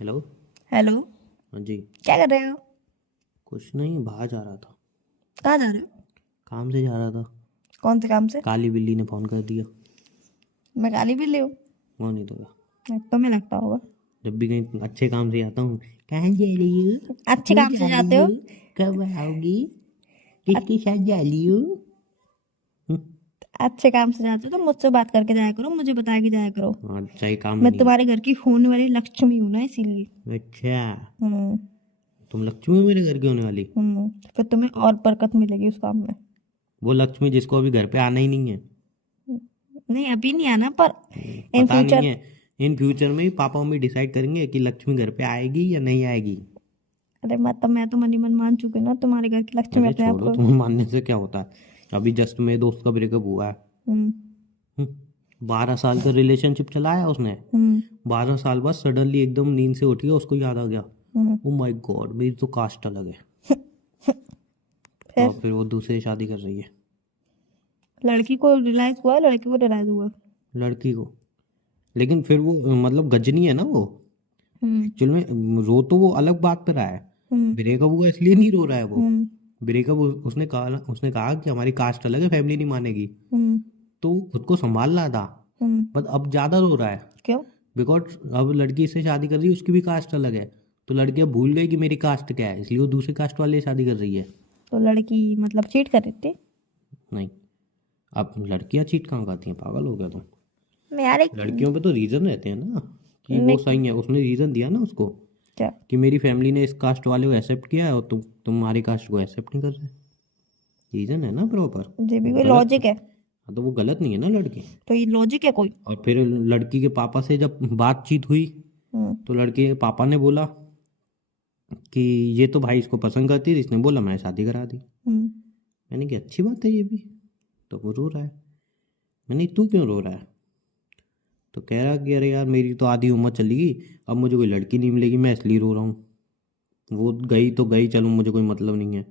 Hello. Hello. हाँ जी। क्या कर रहे हो? कुछ नहीं, बाहर जा रहा था। कहाँ जा रहे हो? काम से जा रहा था। कौन से काम से? काली बिल्ली ने फोन कर दिया। मैं काली बिल्ली हूँ? वो नहीं तो क्या। तुम्हें लगता होगा। जब भी कहीं अच्छे काम से आता हूँ, कहाँ जा रही हो, अच्छे क्यों काम जा से रही जाते हो, हो? कब आओगी, अ- किसके साथ जा रही हो। अच्छे काम से जाते हो तो मुझसे बात करके जाया करो, मुझे बता के जाया करो। हाँ, सही काम ही मैं नहीं है। तुम्हारे घर की होने वाली लक्ष्मी हूँ ना, इसीलिए। अच्छा, हम्म। तुम लक्ष्मी हो मेरे घर की होने वाली। फिर तुम्हें और बरकत मिलेगी उस काम में। वो लक्ष्मी जिसको अभी घर पे आना ही नहीं है। नहीं, अभी नहीं आना, पर इन पता नहीं फ्यूचर। है। इन फ्यूचर में ही पापा मम्मी डिसाइड करेंगे कि लक्ष्मी घर पे आएगी या नहीं आएगी। अरे मतलब मैं तो मन ही मन मान चुकी हूँ ना तुम्हारे घर की लक्ष्मी अरे अपने आप छोड़ो, को। तुम्हें मानने से क्या होता है। अभी जस्ट मेरे दोस्त का ब्रेकअप हुआ है। हम्म। 12 साल का रिलेशनशिप चलाया उसने। हम्म। 12 साल बाद सडनली एकदम नींद से उठी है, उसको याद आ गया, हम्म। ओ माय गॉड मेरी तो कास्ट अलग है। तो फिर अब फिर वो दूसरी शादी कर रही है। लड़की को रियलाइज हुआ, लड़की को रियलाइज हुआ। लड़की को। लेकिन फिर वो मतलब गजनी है ना वो। हम्म। एक्चुअल में रो तो वो अलग बात पे रहा है। हम्म। ब्रेकअप हुआ इसलिए नहीं रो रहा है वो। हम्म। ब्रेकअप उसने कहा कि हमारी कास्ट अलग है, फैमिली नहीं मानेगी। हम्म। तो वो खुद को संभाल रहा था। हम्म। बट अब ज़्यादा रो रहा है। क्यों? बिकॉज अब लड़की से शादी कर रही है, उसकी भी कास्ट अलग है। तो लड़की अब भूल गई कि मेरी कास्ट क्या है, इसलिए वो दूसरी कास्ट वाले से शादी कर रही है। तो लड़की मतलब चीट कर रही थी? नहीं, अब लड़कियां चीट कहाँ करती हैं, पागल हो गया तुम। मैं यार एक। लड़कियों पे तो रीज़न रहते हैं ना कि वो नहीं। सही है। उसने रीज़न दिया ना उसको क्या? कि मेरी फैमिली ने इस कास्ट वाले को एक्सेप्ट किया है और तुम्हारी कास्ट को एक्सेप्ट नहीं कर रहे। रीज़न है ना प्रॉपर। ये भी कोई गलत। लॉजिक है? हाँ, तो वो गलत नहीं है ना लड़की। तो ये लॉजिक है कोई? और फिर लड़की के पापा से जब बातचीत हुई, हम्म। तो लड़के के पापा ने बोला कि ये तो भाई इसको पसंद करती थी, इसने बोला मैं शादी करा दी। हम्म। मैंने कहा अच्छी बात है ये भी। तो वो रो रहा है। मैंने तू क्यों रो रहा है। तो कह रहा कि अरे यार मेरी तो आधी उम्र चली गई, अब मुझे कोई लड़की नहीं मिलेगी, मैं इसलिए रो रहा हूँ। वो गई तो गई, चलो मुझे कोई मतलब नहीं है,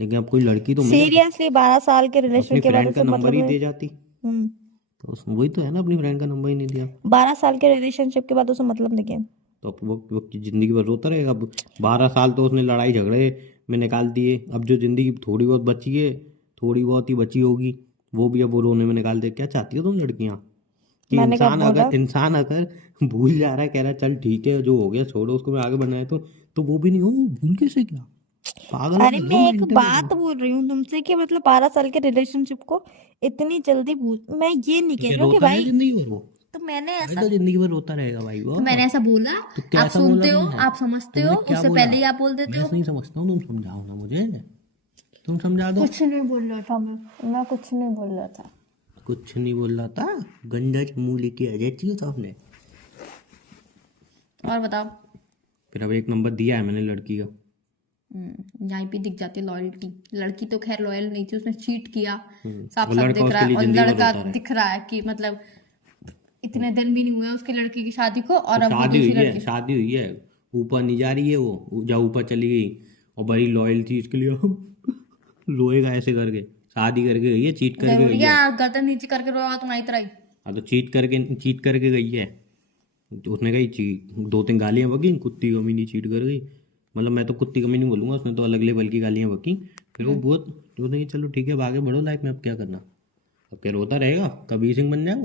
लेकिन अब कोई लड़की तो मिले सीरियसली 12 साल के तो रिलेशन अपनी के बाद फ्रेंड का उसे नंबर मतलब ही नहीं? दे जाती। हम्म। तो वही तो है ना, अपनी फ्रेंड का नंबर ही नहीं दिया। 12 साल के रिलेशनशिप के बाद उसे मतलब नहीं है? तो अब वो जिंदगी भर रोता रहेगा। अब 12 साल तो उसने लड़ाई झगड़े में निकाल दिए। अब जो जिंदगी थोड़ी बहुत बची है, थोड़ी बहुत ही बची होगी, वो भी अब वो रोने में निकाल दे। क्या चाहती हो तुम लड़कियां कि मैंने कब बोला? इंसान अगर भूल जा रहा है, कह रहा है चल ठीक है जो हो गया छोड़ो उसको, मैं आगे बढ़ना है, तो वो भी नहीं हो, भूल कैसे गया। पागल हो अरे गए मैं हो, एक मेंटल हो तुम। बात बोल रही हूँ तुमसे कि मतलब 12 साल के रिलेशनशिप को इतनी जल्दी भूल, मैं ये नहीं तो कह क्या रही हूँ कि रोता रहे भाई। जिंदगी भर वो। तो मैंने भाई ऐसा तो जिंदगी भर रोता रहेगा भाई वो। तो मैंने ऐसा बोला? तो आप कैसा बोला सुनते हो, तुमने। आप समझते हो, तुमने क्या उससे बोला। पहले ही आप बोल देते मैं हो। नहीं समझता हूँ, तुम समझाओ ना मुझे। तुम समझा दो। कुछ नहीं बोल रहा था मैं कुछ नहीं बोल रहा था। कुछ नहीं बोल रहा था। गंजा मुंह लेके आ जाती हो सामने। और बताओ। फिर अब एक नंबर दिया है मैंने लड़की का। यहाँ पे दिख जाती है लॉयल्टी। लड़की तो खैर लॉयल नहीं थी, उसने चीट किया। साफ वो साफ लड़का दिख रहा उसके है, लिए और जिंदगी भर लड़का रोता रहे। दिख रहा है कि मतलब इतने दिन भी नहीं हुए उसकी लड़की की शादी को, तो और अब वो शादी दूसरी हुई है, लड़की। शादी हुई है। ऊपर नहीं जा रही है वो, जब ऊपर चली गई और बड़ी लॉयल थी इसके लिए। रोएगा ऐसे करके। शादी करके गई है, चीट करके जरूरी गई है है। गर्दन नीचे करके रोया तुम्हारी तरह ही? हाँ, तो चीट करके गई है। तो उसने कही चीट, 2-3 गालियां बकी, कुत्ती कमीनी चीट कर गई। मतलब मैं तो कुत्ती कमीनी बोलूंगा, उसने तो अलग लेवल की गालियां बकी। फिर वो हम्म। बहुत, तो उसने कहा, चलो ठीक है अब आगे बढ़ो लाइफ में, अब क्या करना। अब क्या रोता रहेगा, कबीर सिंह बन जाए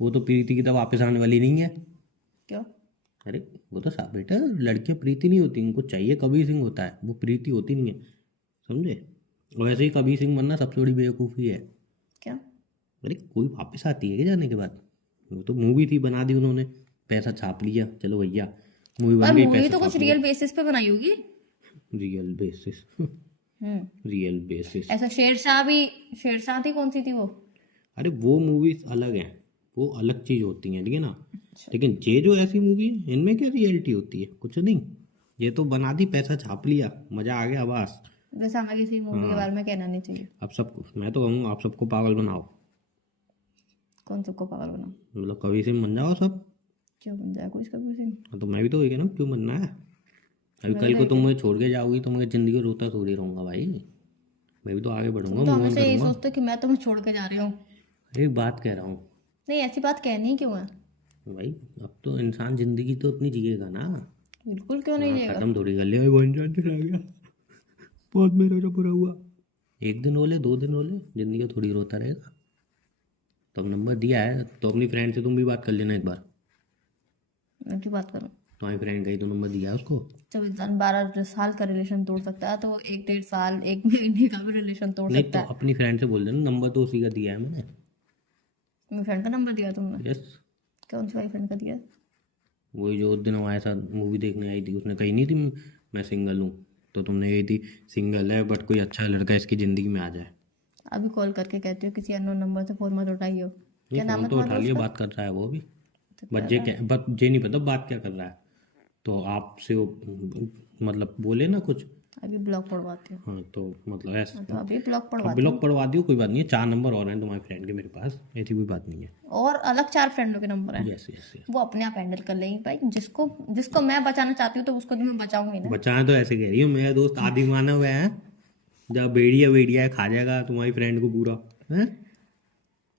वो तो प्रीति की तरह वापस आने वाली नहीं है। क्यों? अरे वो तो साहब बेटा, लड़कियां प्रीति नहीं होती, उनको चाहिए कबीर सिंह होता है, वो प्रीति होती नहीं है, समझे। और वैसे ही कबीर सिंह बनना सबसे बड़ी बेवकूफ़ी है। क्यों? अरे कोई वापस आती है क्या जाने के बाद। वो तो मूवी थी, बना दी उन्होंने, पैसा छाप लिया, चलो भैया मूवी पर बन गई, मूवी पैसा तो कुछ छाप लिया। रियल बेसिस पे बनाई होगी। Real basis. Hmm. Real basis. ऐसा शेरशाह भी। शेरशाह थी, कौन सी थी वो? अरे वो मूवीज अलग हैं, वो अलग चीज़ होती हैं, ठीक है ना। लेकिन ये जो ऐसी मूवी है, इनमें क्या रियलिटी होती है, कुछ नहीं। ये तो बना दी, पैसा छाप लिया, मज़ा आ गया बस। वैसे हमें किसी मूवी के हाँ, बारे में कहना नहीं चाहिए। अब सबको मैं तो कहूँगा आप सबको पागल बनाओ। कौन सबको पागल बना? मतलब कबीर सिंह बन जाओ सब। क्यों बन जाए कोई इसका किसी? हाँ, तो मैं भी तो वही कह रहा हूँ, क्यों बनना है। अभी मैं भी कल तो को एक। तुम मुझे छोड़ के जाओगी तो मैं ज़िंदगी में रोता थोड़ी रहूँगा भाई। मैं भी तो आगे बढ़ूंगा, तुम तो मूव ऑन हमेशा यही करूंगा। सोचते हो कि मैं तुम्हें छोड़ के जा रही हूँ। एक बात कह रहा हूँ नहीं, ऐसी बात कहनी ही क्यों है? भाई, अब तो इंसान ज़िंदगी तो अपनी जिएगा ना। बिल्कुल क्यों नहीं देगा। खत्म थोड़ी कर लिया, वन चांस आ गया, बहुत मेरा जो बुरा हुआ। एक दिन रोले, 2 दिन रोले, जिंदगी थोड़ी रोता रहेगा। तो अब नंबर दिया है तो अपनी फ्रेंड से तुम भी बात कर लेना एक बार। मैं क्यों बात करूँ। तुम्हारी फ्रेंड का ही तो नंबर दिया है उसको। जब इंसान 12 साल का रिलेशन तोड़ सकता है तो वो 1 1.5 साल 1 महीने का भी रिलेशन तोड़ नहीं सकता तो है। अपनी फ्रेंड से बोल देना, नंबर तो उसी का दिया है मैंने। मेरी फ्रेंड का नंबर दिया तुमने। यस। कौन सी वाली फ्रेंड का दिया। वही जो उस दिन हमारे साथ मूवी देखने आई थी, उसने कही नहीं थी मैं सिंगल हूँ, तो तुमने यही थी सिंगल है बट कोई अच्छा लड़का इसकी ज़िंदगी में आ जाए। अभी कॉल करके कहती हो किसी अननोन नंबर से फोन मत उठाइयो। ये क्या नाम फ़ोन है तो तुम्हारे उठा लिया, दोस्त बात कर रहा है वो भी। का। बट ये क्या, बट ये नहीं पता बात क्या कर रहा है। तो आपसे वो मतलब बोले ना कुछ। अभी ब्लॉक पढ़वाती हूँ। हाँ तो मतलब ऐसा तो अभी ब्लॉक अब पढ़वाती ब्लॉक हूँ। पढ़वा दियो, कोई बात नहीं है। 4 नंबर और हैं तुम्हारी फ्रेंड के मेरे पास, ऐसी कोई बात नहीं है। और अलग 4 फ्रेंडों के नंबर हैं। Yes yes yes. वो अपने आप हैंडल कर लेंगी भाई। जिसको जिसको मैं बचाना चाहती हूँ तो उसको तो मैं बचाऊंगी ना। बचाए तो ऐसे कह रही हो, मेरा दोस्त आदि मानव है, जब भेड़िया भेड़िया है खा जाएगा तुम्हारी फ्रेंड को पूरा है।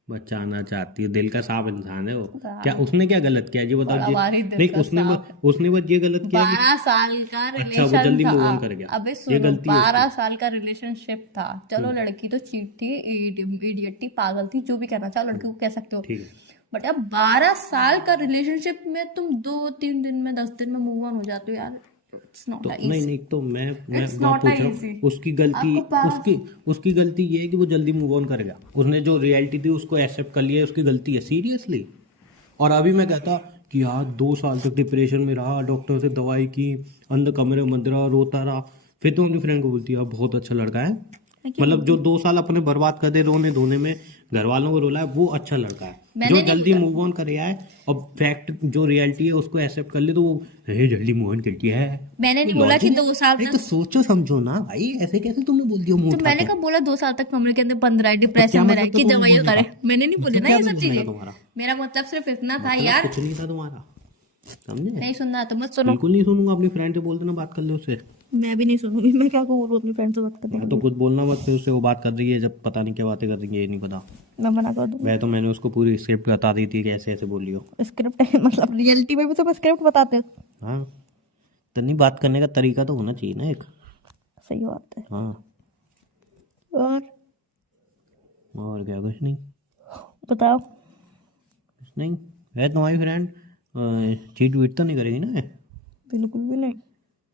बचाना चाहती हो, दिल का साफ इंसान है वो। क्या उसने क्या गलत किया, ये बताओ। बड़ा ये भारी दिल नहीं, का साफ। उसने बस ये गलत किया कि 12 साल का अच्छा वो रिलेशन जल्दी था। मूव ऑन कर गया, अबे ये सुनो, गलती है 12 उसकी। साल का रिलेशनशिप था। चलो लड़की तो चीट थी, इडियट थी, पागल थी, जो भी कहना चाहो लड़की को कह सकते हो। ठीक है। बट अब 12 साल का रिलेशनशिप में तुम 2 3 दिन में 10 दिन में मूव ऑन हो जाते हो यार। इट्स नॉट तो नहीं नहीं, तो मैं It's not पूछ रहा easy. हूँ उसकी गलती, आपको पास- उसकी गलती ये है कि वो जल्दी मूव ऑन कर गया। उसने जो रियलिटी थी उसको एक्सेप्ट कर लिया, उसकी गलती है सीरियसली। और अभी मैं कहता कि यार 2 साल तक डिप्रेशन में रहा, डॉक्टर से दवाई की, अंदर कमरे में अंदर रहा, रोता रहा, फिर तुम अपनी फ्रेंड को बोलती है यार बहुत अच्छा लड़का है। मतलब जो 2 साल अपने बर्बाद कर दे रोने धोने में, घर वालों को रोला है, वो अच्छा लड़का है। मैंने जो नहीं जल्दी मूव ऑन कर रहा है और फैक्ट जो रियलिटी है उसको एक्सेप्ट कर ले, तो वो "हे, जल्दी मूव ऑन करती है। मैंने नहीं बोला कि 2 साल नहीं तक। तो सोचो समझो ना भाई, ऐसे कैसे तुमने बोल दिया मुंह तो उठा मैंने के? कब बोला 2 साल तक कमरे के अंदर बंद रहा है, क्या डिप्रेशन में रहे मतलब कि था तुम्हें दवाइयाँ बोलने करे। का? मैंने नहीं बोले ना क्या ये था सब बोलने का चीजें। तुम्हारा? मेरा मतलब सिर्फ इतना था मतलब यार। कुछ नहीं था तुम्हारा, समझे? नहीं सुनना तो मत सुनो। बिल्कुल नहीं सुनूंगा, अपनी फ्रेंड से बोल देना बात कर ले उससे। मैं भी नहीं सुनूंगी। मैं क्या बोलूँ अपनी फ्रेंड से बात करने मैं तो कुछ बोलना मत, फिर उससे वो बात कर रही है जब पता नहीं क्या बातें कर रही है, ये नहीं पता। मैं मना कर दूँ। वह तो मैंने उसको पूरी स्क्रिप्ट बता दी थी कि ऐसे ऐसे बोलियो। स्क्रिप्ट है मतलब रियलिटी में भी तो स्क्रिप्ट बताते हो। हाँ तो नहीं, बात करने का तरीका तो होना चाहिए ना एक। सही बात है। हाँ और क्या, कुछ नहीं। बताओ। कुछ नहीं है। तुम्हारी फ्रेंड चीट वीट तो नहीं करेगी ना? बिल्कुल भी नहीं।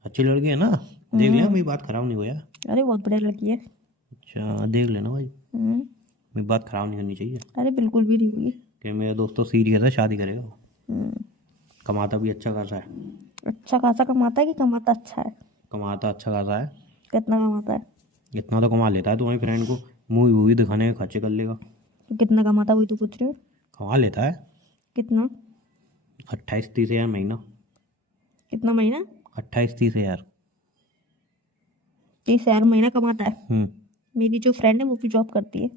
अच्छी लड़की है ना? देख लेना, मेरी बात खराब नहीं हो यार। अरे बहुत बढ़िया लड़की है। अच्छा देख लेना भाई, हम्म। मेरी बात खराब नहीं होनी चाहिए। अरे बिल्कुल भी नहीं हुई। कि मेरा दोस्त तो सीरियस है, शादी करेगा वो। हम्म। कमाता भी अच्छा खासा है। अच्छा खासा कमाता है कि कमाता अच्छा है। कमाता अच्छा खासा है। कितना कमाता है। इतना तो कमा लेता है, तुम्हारी फ्रेंड को मूवी वूवी दिखाने के खर्चे कर लेगा। तो कितना कमाता है वही तो पूछ रही हूँ। कमा लेता है कितना। 28-30 हज़ार महीना। कितना महीना। 28-30 हज़ार। 30,000 महीना कमाता है। मेरी जो फ्रेंड है वो भी जॉब करती है।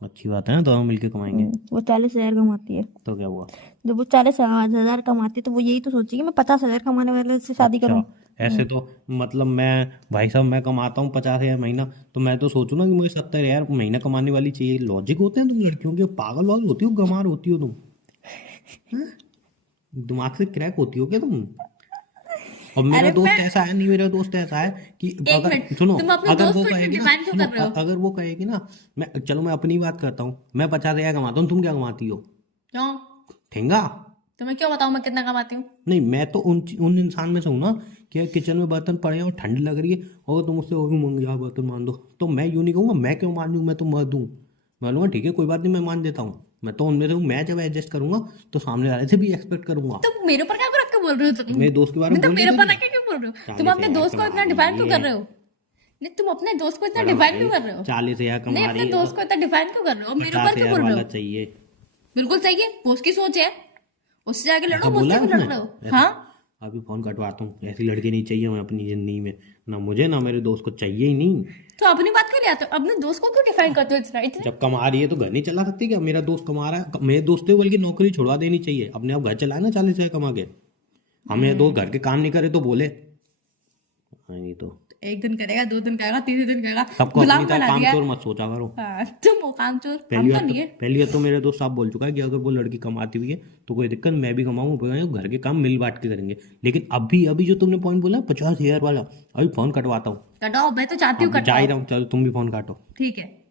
अच्छी बात है ना, दोनों मिलके कमाएंगे। वो 40,000 कमाती है। तो क्या हुआ? जब वो 40,000 कमाती है तो वो यही तो सोचेगी मैं 50,000 कमाने वाले से शादी करूँ। अच्छा, ऐसे तो मतलब मैं भाई साहब मैं कमाता हूँ 50 हज़ार महीना, तो मैं तो सोचूं ना कि मुझे 70 हज़ार महीना कमाने वाली चाहिए। लॉजिक होते हैं तुम लड़कियों के, पागल वागल होती हो, गंवार होती हो तुम। हैं? दिमाग से क्रैक होती हो क्या तुम? और मेरा दोस्त ऐसा है नहीं, मेरा दोस्त ऐसा है कि अगर सुनो, अगर वो कहेगी ना, सुनो, अगर वो कहेगी ना, मैं चलो मैं अपनी बात करता हूँ, मैं 50 हज़ार कमाता हूँ, तुम क्या कमाती हो? क्यों? ठेंगा। तो मैं क्यों बताऊँ मैं कितना कमाती हूँ। नहीं मैं तो उन इंसान में से हूँ ना कि किचन में बर्तन पड़े हैं और ठंड लग रही है और तुम मुझसे मंग यार बर्तन मान दो, तो मैं यूँ नहीं कहूँगा मैं क्यों मान दूँ, मैं तो मर दूँ। मैं बोलूँगा ठीक है कोई बात नहीं, मैं मान देता हूँ। मैं तो उनमें से हूँ, मैं जब एडजस्ट करूंगा तो सामने वाले से भी एक्सपेक्ट करूंगा। तो मेरे ऊपर क्या रख के बोल रहे हो तुम। मेरे दोस्त के बारे में तो बोल मेरे नहीं ऊपर रही। रख के क्यों बोल रहे हो। 40 तुम अपने हज़ार दोस्त को इतना कमा डिफाइन क्यों रही कर है। रहे हो। नहीं तुम अपने दोस्त को इतना बड़ा डिफाइन भाई, क्यों कर रहे हो। 40 हज़ार नहीं कमा अपने रही है दोस्त तो को इतना डिफाइन क्यों कर रहे हो। मेरे ऊपर 50 क्यों हज़ार बोल रहे वाला हो। चाहिए। बिल्कुल सही है, वो उसकी सोच है, उससे जाके लड़ो, ऐसा मुझसे बोला क्यों है लड़ उसने? रहे हो। ऐसा? हाँ अभी फोन कटवाता हूँ, ऐसी लड़की नहीं चाहिए हमें अपनी जिंदगी में, ना मुझे ना मेरे दोस्त को चाहिए ही नहीं। तो अपनी बात क्यों ले आते हो, अपने दोस्त को क्यों डिफाइन करते हो इतना। जब कमा रही है तो घर नहीं चला सकती क्या? मेरा दोस्त कमा रहा है, मेरे दोस्त को बल्कि नौकरी छुड़वा देनी चाहिए, अपने आप घर चलाए ना 40 हज़ार कमा के। हमें दो घर के काम नहीं करे तो बोले हाँ, नहीं तो एक दिन करेगा, 2 दिन करेगा, तीसरे दिन करेगा, सबको गुलाम अपनी तरह बना काम दिया। चोर मत सोचा करो। हाँ, तुम वो काम चोर, हम पहली तो बात नहीं है। पहली बात तो मेरे दोस्त साहब बोल चुका है कि अगर वो लड़की कमाती हुई है तो कोई दिक्कत, मैं भी कमाऊँ, घर के काम मिल बांट के करेंगे। लेकिन अभी अभी जो तुमने पॉइंट बोला 50,000 वाला, अभी फोन कटवाता हूँ। कटाओ, मैं तो चाहती हूँ अब जा ही कटाओ। रहा हूँ, चलो तुम भी फोन काटो। ठीक है।